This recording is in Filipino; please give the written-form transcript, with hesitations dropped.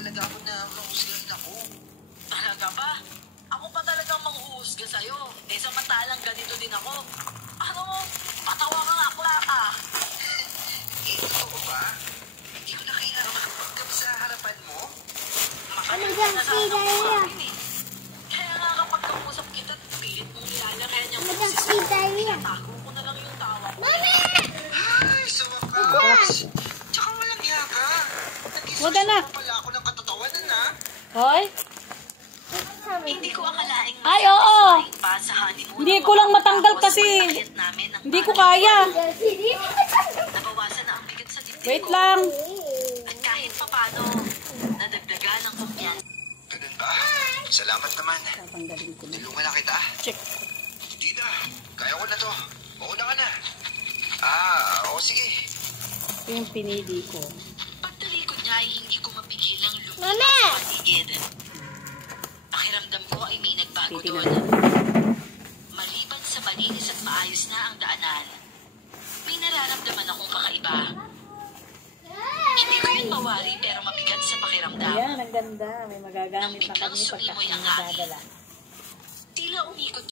talaga ako na mahusgahan ako. Talaga ba? Ako pa talagang manghuhusga sa'yo. Eh, samantalang ganito din ako. Ano mo? Patawa ka nga, akla ka. Eh, totoo ba? Hindi ko na kailangan makapagkap sa harapan mo. Makalimutan na sana ako kumain eh. Kaya nga kapag kausap kita, pilit mong nilalarayan yung boses mo. Tinatago ko na lang yung tawa ko. Ay, sa wakas. Tsaka walang yaka. Huwag ka na. Nag-isip pala ako ng katatawanan na. Hoy? Hindi ko akalaing Ay, oo. pa sa honeymoon. Hindi ko lang matanggal kasi hindi ko kaya. Nabawasan na ang bigat sa dibdib Wait ko. lang. At kahit papano, nadagdagan ng kumpiyansa. Ganun ba? Salamat naman. Tatanggalin ko na. Tulungan na kita. Check. Hindi na. Kaya ko na to. Mauna ka na. Oo, sige. Ito yung pinili ko. Pagtalikod niya ay hindi ko mapigilang lumilap sa paligid. Pakiramdam ko ay may nagbago doon. Maliban sa malinis at maayos na ang daanan, may nararamdaman akong kakaiba. Hindi ko yun mawari pero mabigat sa pakiramdam. Ayan, ang ganda. May magagamit na Nang biglang kami pagka sumimoy ang nadadala. Tila umikot